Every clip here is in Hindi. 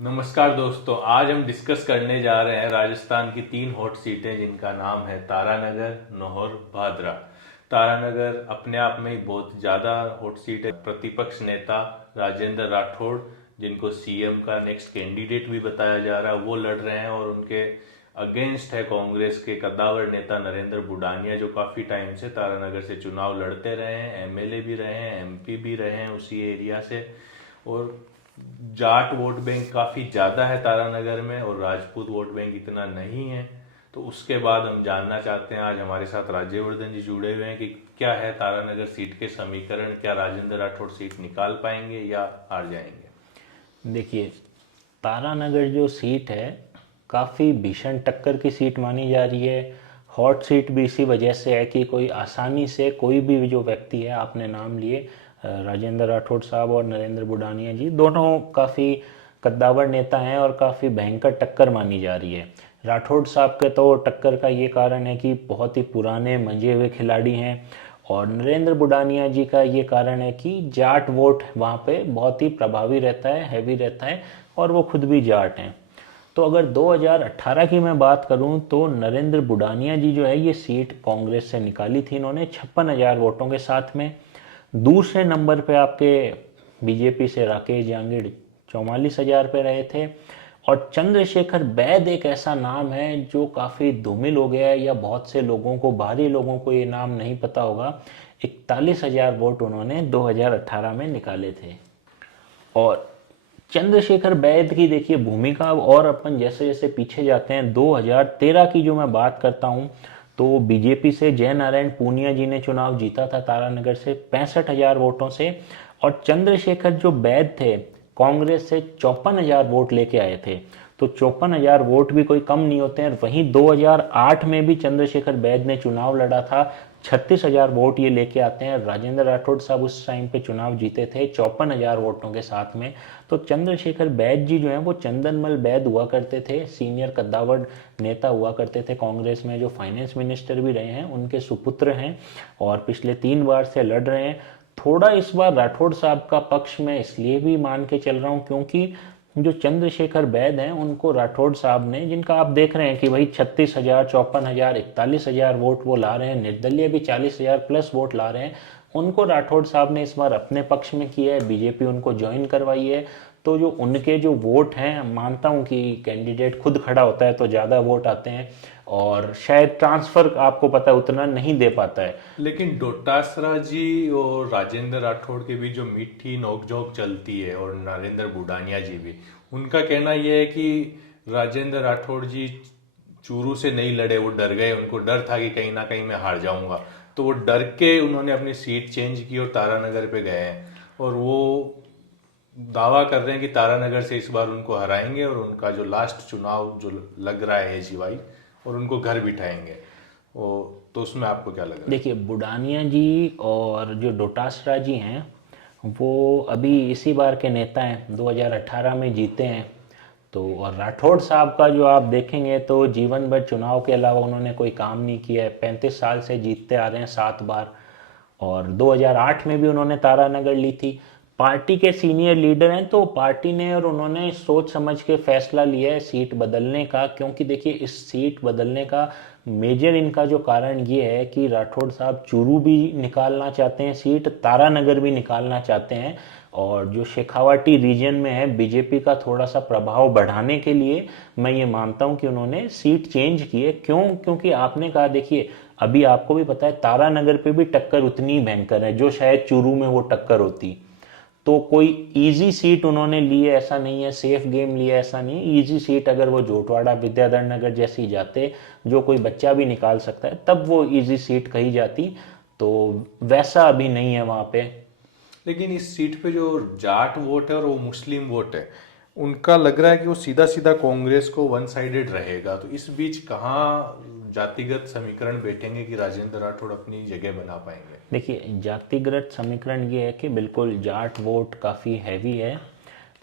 नमस्कार दोस्तों, आज हम डिस्कस करने जा रहे हैं राजस्थान की तीन हॉट सीटें जिनका नाम है तारानगर, नौहर, भादरा। तारानगर अपने आप में ही बहुत ज़्यादा हॉट सीट है। प्रतिपक्ष नेता राजेंद्र राठौड़, जिनको सीएम का नेक्स्ट कैंडिडेट भी बताया जा रहा है, वो लड़ रहे हैं और उनके अगेंस्ट है कांग्रेस के कद्दावर नेता नरेंद्र बुडानिया, जो काफ़ी टाइम से तारानगर से चुनाव लड़ते रहे हैं, एमएलए भी रहे हैं, एमपी भी रहे हैं उसी एरिया से। और जाट वोट बैंक काफ़ी ज़्यादा है तारानगर में और राजपूत वोट बैंक इतना नहीं है। तो उसके बाद हम जानना चाहते हैं, आज हमारे साथ राज्यवर्धन जी जुड़े हुए हैं, कि क्या है तारानगर सीट के समीकरण। क्या राजेंद्र राठौड़ सीट निकाल पाएंगे या हार जाएंगे? देखिए, तारानगर जो सीट है काफ़ी भीषण टक्कर की सीट मानी जा रही है। हॉट सीट भी इसी वजह से है कि कोई आसानी से कोई भी जो व्यक्ति है, आपने नाम लिए राजेंद्र राठौड़ साहब और नरेंद्र बुडानिया जी, दोनों काफ़ी कद्दावर नेता हैं और काफ़ी भयंकर टक्कर मानी जा रही है। राठौड़ साहब के तो टक्कर का ये कारण है कि बहुत ही पुराने मंजे हुए खिलाड़ी हैं, और नरेंद्र बुडानिया जी का ये कारण है कि जाट वोट वहाँ पे बहुत ही प्रभावी रहता है, हैवी रहता है, और वो खुद भी जाट हैं। तो अगर 2018 की मैं बात करूं तो नरेंद्र बुडानिया जी जो है ये सीट कांग्रेस से निकाली थी इन्होंने 56,000 वोटों के साथ में। दूसरे नंबर पे आपके बीजेपी से राकेश जहांगीर 44,000 पे रहे थे। और चंद्रशेखर बैद एक ऐसा नाम है जो काफ़ी धूमिल हो गया है, या बहुत से लोगों को, बाहरी लोगों को ये नाम नहीं पता होगा। 41,000 वोट उन्होंने 2018 में निकाले थे। और चंद्रशेखर बैद की देखिए भूमिका, और अपन जैसे जैसे पीछे जाते हैं 2013 की जो मैं बात करता हूँ, तो बीजेपी से जय नारायण पूनिया जी ने चुनाव जीता था तारानगर से 65,000 वोटों से। और चंद्रशेखर जो बैद थे कांग्रेस से 54,000 वोट लेके आए थे। तो 54,000 वोट भी कोई कम नहीं होते हैं। वहीं 2008 में भी चंद्रशेखर बैद ने चुनाव लड़ा था, 36,000 वोट ये लेके आते हैं। राजेंद्र राठौड़ साहब उस टाइम पे चुनाव जीते थे 54,000 वोटों के साथ में। तो चंद्रशेखर बैद जी जो हैं वो चंदनमल बैद हुआ करते थे, सीनियर कद्दावर नेता हुआ करते थे कांग्रेस में, जो फाइनेंस मिनिस्टर भी रहे हैं, उनके सुपुत्र हैं और पिछले 3 बार से लड़ रहे हैं। थोड़ा इस बार राठौड़ साहब का पक्ष में इसलिए भी मान के चल रहा हूँ क्योंकि जो चंद्रशेखर बैद हैं उनको राठौड़ साहब ने, जिनका आप देख रहे हैं कि भाई 36,000, 54,000, 41,000 वोट वो ला रहे हैं, निर्दलीय भी 40,000 प्लस वोट ला रहे हैं, उनको राठौड़ साहब ने इस बार अपने पक्ष में किया है, बीजेपी उनको ज्वाइन करवाई है। तो जो उनके जो वोट हैं, मानता हूँ कि कैंडिडेट खुद खड़ा होता है तो ज़्यादा वोट आते हैं, और शायद ट्रांसफ़र आपको पता है उतना नहीं दे पाता है। लेकिन डोटासरा जी और राजेंद्र राठौड़ के बीच जो मीठी नोकझोंक चलती है, और नरेंद्र बुडानिया जी भी, उनका कहना यह है कि राजेंद्र राठौड़ जी चूरू से नहीं लड़े, वो डर गए, उनको डर था कि कहीं ना कहीं मैं हार जाऊंगा। तो वो डर के उन्होंने अपनी सीट चेंज की और तारानगर पे गए हैं। और वो दावा कर रहे हैं कि तारानगर से इस बार उनको हराएंगे और उनका जो लास्ट चुनाव जो लग रहा है एजीवाई, और उनको घर बिठाएंगे। वो तो उसमें आपको क्या लग रहा है? देखिए, बुडानिया जी और जो डोटासरा जी हैं वो अभी इसी बार के नेता हैं, 2018 में जीते हैं। तो और राठौड़ साहब का जो आप देखेंगे तो जीवन भर चुनाव के अलावा उन्होंने कोई काम नहीं किया है, 35 साल से जीतते आ रहे हैं 7 बार। और 2008 में भी उन्होंने तारानगर ली थी। पार्टी के सीनियर लीडर हैं, तो पार्टी ने और उन्होंने सोच समझ के फैसला लिया है सीट बदलने का, क्योंकि देखिए इस सीट बदलने का मेजर इनका जो कारण ये है कि राठौड़ साहब चूरू भी निकालना चाहते हैं सीट, तारानगर भी निकालना चाहते हैं। और जो शेखावाटी रीजन में है बीजेपी का थोड़ा सा प्रभाव बढ़ाने के लिए मैं ये मानता हूँ कि उन्होंने सीट चेंज की है। क्यों? क्योंकि आपने कहा, देखिए अभी आपको भी पता है तारानगर पे भी टक्कर उतनी भयंकर है जो शायद चूरू में वो टक्कर होती। तो कोई इजी सीट उन्होंने ली है ऐसा नहीं है, सेफ गेम लिया ऐसा नहीं है। इजी सीट अगर वो जोटवाड़ा विद्याधर नगर जैसी जाते, जो कोई बच्चा भी निकाल सकता है, तब वो इजी सीट कही जाती। तो वैसा अभी नहीं है वहां पे। लेकिन इस सीट पे जो जाट वोट है और वो मुस्लिम वोट है, उनका लग रहा है कि वो सीधा सीधा कांग्रेस को वन साइडेड रहेगा। तो इस बीच कहाँ जातिगत समीकरण बैठेंगे कि राजेंद्र राठौड़ अपनी जगह बना पाएंगे? देखिए, जातिगत समीकरण ये है कि बिल्कुल जाट वोट काफ़ी हैवी है,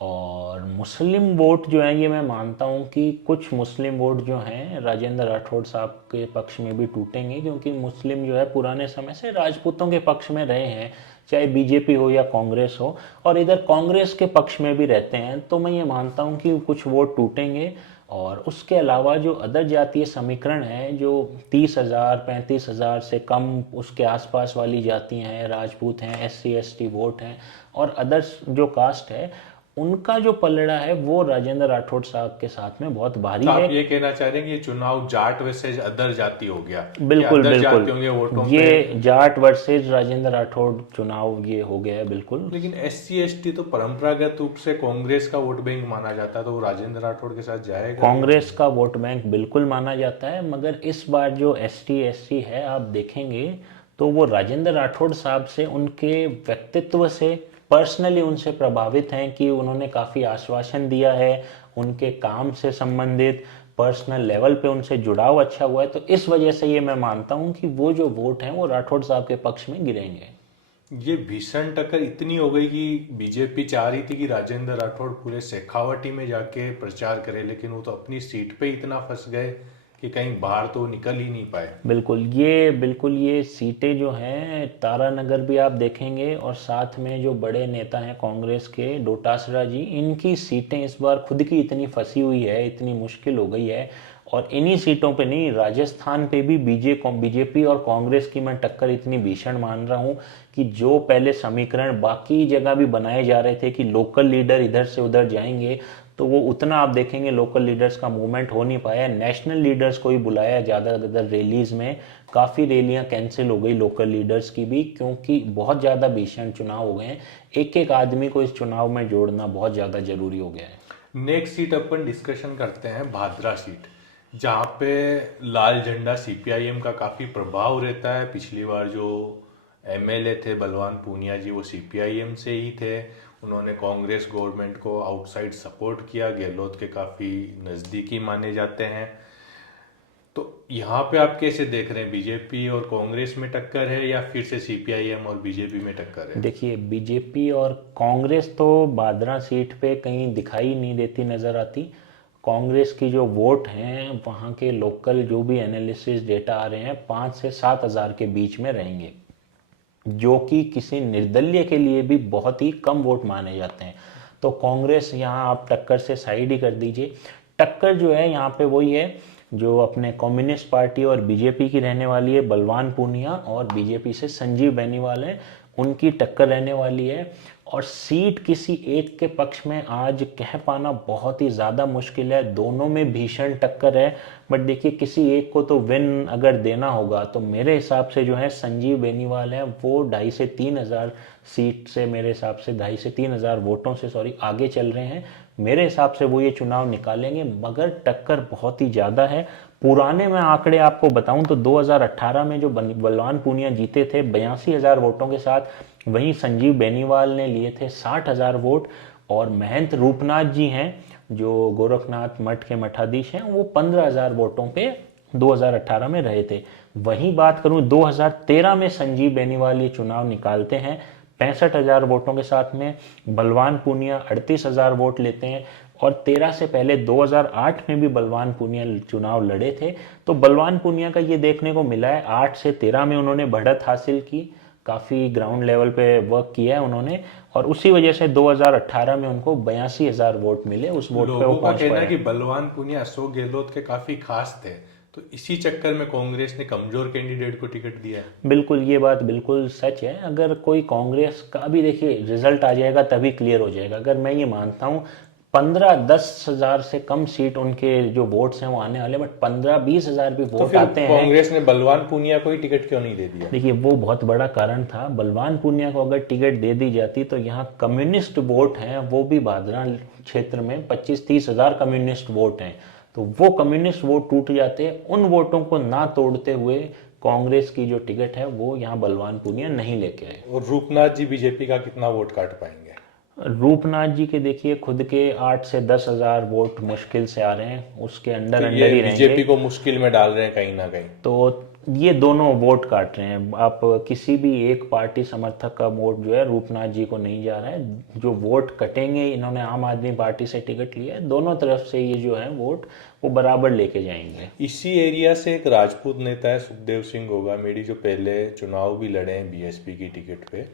और मुस्लिम वोट जो है ये मैं मानता हूँ कि कुछ मुस्लिम वोट जो हैं राजेंद्र राठौड़ साहब के पक्ष में भी टूटेंगे, क्योंकि मुस्लिम जो है पुराने समय से राजपूतों के पक्ष में रहे हैं। चाहे बीजेपी हो या कांग्रेस हो, और इधर कांग्रेस के पक्ष में भी रहते हैं, तो मैं ये मानता हूँ कि कुछ वोट टूटेंगे। और उसके अलावा जो अदर जातीय समीकरण है, जो 30,000 35,000 से कम उसके आसपास वाली जातियां हैं, राजपूत हैं, SC ST वोट हैं, और अदर्स जो कास्ट है, उनका जो पलड़ा है वो राजेंद्र राठौड़ साहब के साथ में बहुत भारी तो है। आप ये कहना चाह रहे हैं कि ये चुनाव जाट वर्सेज अदर जाति हो गया, कि बिल्कुल अदर बिल्कुल, जातियों के वोटों पे। ये जाट वर्सेज राजेंद्र राठौड़ चुनाव ये हो गया है बिल्कुल। लेकिन SC ST तो परंपरागत रूप से कांग्रेस का वोट बैंक माना जाता है, तो वो राजेंद्र राठौड़ के साथ जाएगा ये कांग्रेस चुनाव? का वोट बैंक बिल्कुल माना जाता है, मगर इस बार जो ST SC है आप देखेंगे तो वो राजेंद्र राठौड़ साहब से, उनके व्यक्तित्व से, पर्सनली उनसे प्रभावित हैं कि उन्होंने काफ़ी आश्वासन दिया है, उनके काम से संबंधित पर्सनल लेवल पे उनसे जुड़ाव अच्छा हुआ है, तो इस वजह से ये मैं मानता हूँ कि वो जो वोट हैं वो राठौड़ साहब के पक्ष में गिरेंगे। ये भीषण टक्कर इतनी हो गई कि बीजेपी चाह रही थी कि राजेंद्र राठौड़ पूरे शेखावटी में जाके प्रचार करे, लेकिन वो तो अपनी सीट पे इतना फंस गए कि कहीं बाहर तो निकल ही नहीं पाए। बिल्कुल ये सीटें जो हैं, तारानगर भी आप देखेंगे, और साथ में जो बड़े नेता हैं कांग्रेस के, डोटासरा जी, इनकी सीटें इस बार खुद की इतनी फंसी हुई है, इतनी मुश्किल हो गई है। और इन्हीं सीटों पे नहीं, राजस्थान पे भी बीजेपी और कांग्रेस की मैं टक्कर इतनी भीषण मान रहा हूँ कि जो पहले समीकरण बाकी जगह भी बनाए जा रहे थे कि लोकल लीडर इधर से उधर जाएंगे, तो वो उतना आप देखेंगे लोकल लीडर्स का मूवमेंट हो नहीं पाया। नेशनल लीडर्स को ही बुलाया ज़्यादातर रैलीज में, काफ़ी रैलियां कैंसिल हो गई लोकल लीडर्स की भी, क्योंकि बहुत ज़्यादा भीषण चुनाव हो गए हैं। एक एक आदमी को इस चुनाव में जोड़ना बहुत ज़्यादा जरूरी हो गया है। नेक्स्ट सीट अपन डिस्कशन करते हैं, भादरा सीट, जहाँ पे लाल झंडा CPIM का काफ़ी प्रभाव रहता है। पिछली बार जो MLA थे बलवान पूनिया जी, वो CPIM से ही थे। उन्होंने कांग्रेस गवर्नमेंट को आउटसाइड सपोर्ट किया, गहलोत के काफ़ी नज़दीकी माने जाते हैं। तो यहाँ पे आप कैसे देख रहे हैं, बीजेपी और कांग्रेस में टक्कर है या फिर से CPIM और बीजेपी में टक्कर है? देखिए, बीजेपी और कांग्रेस तो बादरा सीट पे कहीं दिखाई नहीं देती, नज़र आती। कांग्रेस की जो वोट हैं वहाँ के लोकल जो भी एनालिसिस डेटा आ रहे हैं, 5 से 7 हज़ार के बीच में रहेंगे, जो कि किसी निर्दलीय के लिए भी बहुत ही कम वोट माने जाते हैं। तो कांग्रेस यहाँ आप टक्कर से साइड ही कर दीजिए। टक्कर जो है यहाँ पे वही है जो अपने कम्युनिस्ट पार्टी और बीजेपी की रहने वाली है, बलवान पूनिया, और बीजेपी से संजीव बेनीवाल है, उनकी टक्कर रहने वाली है। और सीट किसी एक के पक्ष में आज कह पाना बहुत ही ज़्यादा मुश्किल है, दोनों में भीषण टक्कर है। बट देखिए, किसी एक को तो विन अगर देना होगा तो मेरे हिसाब से जो है संजीव बेनीवाल है, वो 2,500 से 3,000 सीट से, मेरे हिसाब से 2,500 से 3,000 वोटों से आगे चल रहे हैं। मेरे हिसाब से वो ये चुनाव निकालेंगे, मगर टक्कर बहुत ही ज़्यादा है। पुराने मैं आंकड़े आपको बताऊं तो 2018 में जो बलवान पूनिया जीते थे 82,000 वोटों के साथ, वहीं संजीव बेनीवाल ने लिए थे 60,000 वोट। और महंत रूपनाथ जी हैं जो गोरखनाथ मठ के मठाधीश हैं, वो 15,000 वोटों पे 2018 में रहे थे। वहीं बात करूं 2013 में संजीव बेनीवाल ये चुनाव निकालते हैं 65,000 वोटों के साथ में, बलवान पूनिया 38,000 वोट लेते हैं। और 13 से पहले 2008 में भी बलवान पूनिया चुनाव लड़े थे। तो बलवान पूनिया का ये देखने को मिला है, 8 से 13 में उन्होंने बढ़त हासिल की, काफ़ी ग्राउंड लेवल पे वर्क किया है उन्होंने, और उसी वजह से 2018 में उनको 82,000 वोट मिले, उस वोट पे वो लोगों का पहुंच कहना है पाए। कि बलवान पूनिया अशोक गहलोत के काफी खास थे, तो इसी चक्कर में कांग्रेस ने कमजोर कैंडिडेट को टिकट दिया है। बिल्कुल, ये बात बिल्कुल सच है। अगर कोई कांग्रेस का भी देखिए रिजल्ट आ जाएगा तभी क्लियर हो जाएगा। अगर मैं ये मानता हूँ 15-10 हज़ार से कम सीट उनके जो वोट्स हैं वो आने वाले, बट 15-20 हज़ार भी तो वोट फिर आते हैं। कांग्रेस ने बलवान पूनिया को ही टिकट क्यों नहीं दे दिया? देखिए, वो बहुत बड़ा कारण था। बलवान पूनिया को अगर टिकट दे दी जाती तो यहाँ कम्युनिस्ट वोट हैं, वो भी भादरा क्षेत्र में 25-30 हज़ार कम्युनिस्ट वोट हैं, तो वो कम्युनिस्ट वोट टूट जाते। उन वोटों को ना तोड़ते हुए कांग्रेस की जो टिकट है वो यहाँ बलवान पूनिया नहीं लेके आए। और रूपनाथ जी बीजेपी का कितना वोट काट पाएंगे? रूपनाथ जी के देखिए खुद के 8 से 10 हज़ार वोट मुश्किल से आ रहे हैं, उसके अंडर तो अंडर ये ही बीजेपी रहेंगे। को मुश्किल में डाल रहे हैं कहीं ना कहीं। तो ये दोनों वोट काट रहे हैं। आप किसी भी एक पार्टी समर्थक का वोट जो है रूपनाथ जी को नहीं जा रहा है। जो वोट कटेंगे, इन्होंने आम आदमी पार्टी से टिकट लिया है, दोनों तरफ से ये जो है वोट वो बराबर लेके जाएंगे। इसी एरिया से एक राजपूत नेता है सुखदेव सिंह गोगामेडी, जो पहले चुनाव भी लड़े हैं BSP की टिकट पे,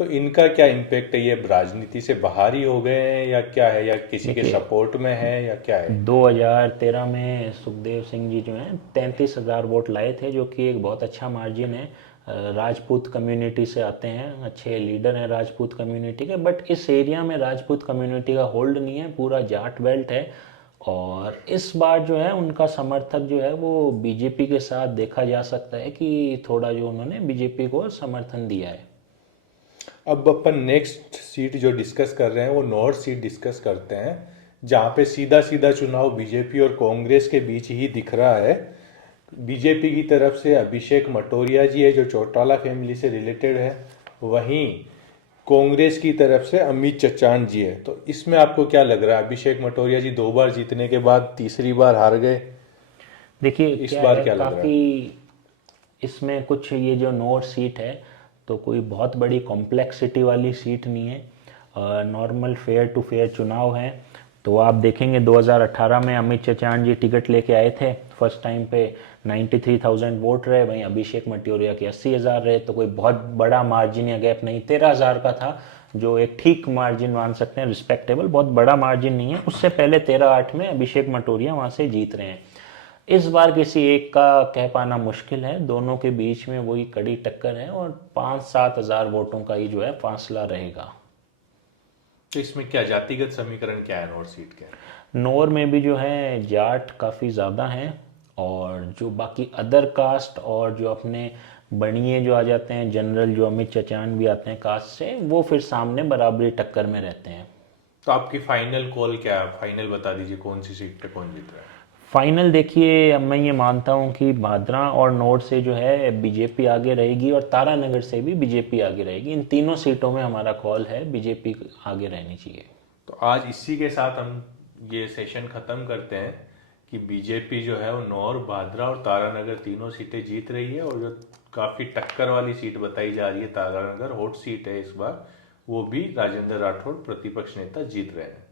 तो इनका क्या इम्पेक्ट है? ये राजनीति से बाहर ही हो गए हैं या क्या है, या किसी के सपोर्ट में है या क्या है? 2013 में सुखदेव सिंह जी जो हैं 33,000 वोट लाए थे, जो कि एक बहुत अच्छा मार्जिन है। राजपूत कम्युनिटी से आते हैं, अच्छे लीडर हैं राजपूत कम्युनिटी के, बट इस एरिया में राजपूत कम्युनिटी का होल्ड नहीं है, पूरा जाट बेल्ट है। और इस बार जो है उनका समर्थक जो है वो बीजेपी के साथ देखा जा सकता है कि थोड़ा जो उन्होंने बीजेपी को समर्थन दिया है। अब अपन नेक्स्ट सीट जो डिस्कस कर रहे हैं वो नॉर्थ सीट डिस्कस करते हैं, जहाँ पे सीधा सीधा चुनाव बीजेपी और कांग्रेस के बीच ही दिख रहा है। बीजेपी की तरफ से अभिषेक मटोरिया जी है जो चौटाला फैमिली से रिलेटेड है, वहीं कांग्रेस की तरफ से अमित चचान जी है। तो इसमें आपको क्या लग रहा है? अभिषेक मटोरिया जी 2 बार जीतने के बाद तीसरी बार हार गए, देखिए इस क्या बार है, क्या लग रहा है? काफ़ी इसमें कुछ ये जो नॉर्थ सीट है तो कोई बहुत बड़ी कॉम्प्लेक्सिटी वाली सीट नहीं है, नॉर्मल फेयर टू फेयर चुनाव है। तो आप देखेंगे 2018 में अमित चचान जी टिकट लेके आए थे, फर्स्ट टाइम पे 93,000 वोट रहे, वहीं अभिषेक मटोरिया के 80,000 रहे। तो कोई बहुत बड़ा मार्जिन या गैप नहीं, 13,000 का था, जो एक ठीक मार्जिन मान सकते हैं, रिस्पेक्टेबल, बहुत बड़ा मार्जिन नहीं है। उससे पहले 13-8 में अभिषेक मटोरिया वहाँ से जीत रहे हैं। इस बार किसी एक का कह पाना मुश्किल है, दोनों के बीच में वही कड़ी टक्कर है और 5-7 हज़ार वोटों का ही जो है फासला रहेगा। तो इसमें क्या जातिगत समीकरण क्या है नॉर्थ सीट के? नौर में भी जो है जाट काफ़ी ज़्यादा हैं, और जो बाकी अदर कास्ट और जो अपने बनिए जो आ जाते हैं, जनरल जो अमित चचान भी आते हैं कास्ट से, वो फिर सामने बराबरी टक्कर में रहते हैं। तो आपकी फाइनल कॉल क्या है? फाइनल बता दीजिए, कौन सी सीट पे कौन जीत रहा है? फाइनल देखिए, अब मैं ये मानता हूँ कि भादरा और नॉर्थ से जो है बीजेपी आगे रहेगी, और तारानगर से भी बीजेपी आगे रहेगी। इन तीनों सीटों में हमारा कॉल है बीजेपी आगे रहनी चाहिए। तो आज इसी के साथ हम ये सेशन खत्म करते हैं कि बीजेपी जो है वो नौर, भादरा और तारानगर तीनों सीटें जीत रही है, और जो काफ़ी टक्कर वाली सीट बताई जा रही है तारानगर, हॉट सीट है इस बार, वो भी राजेंद्र राठौड़ प्रतिपक्ष नेता जीत रहे हैं।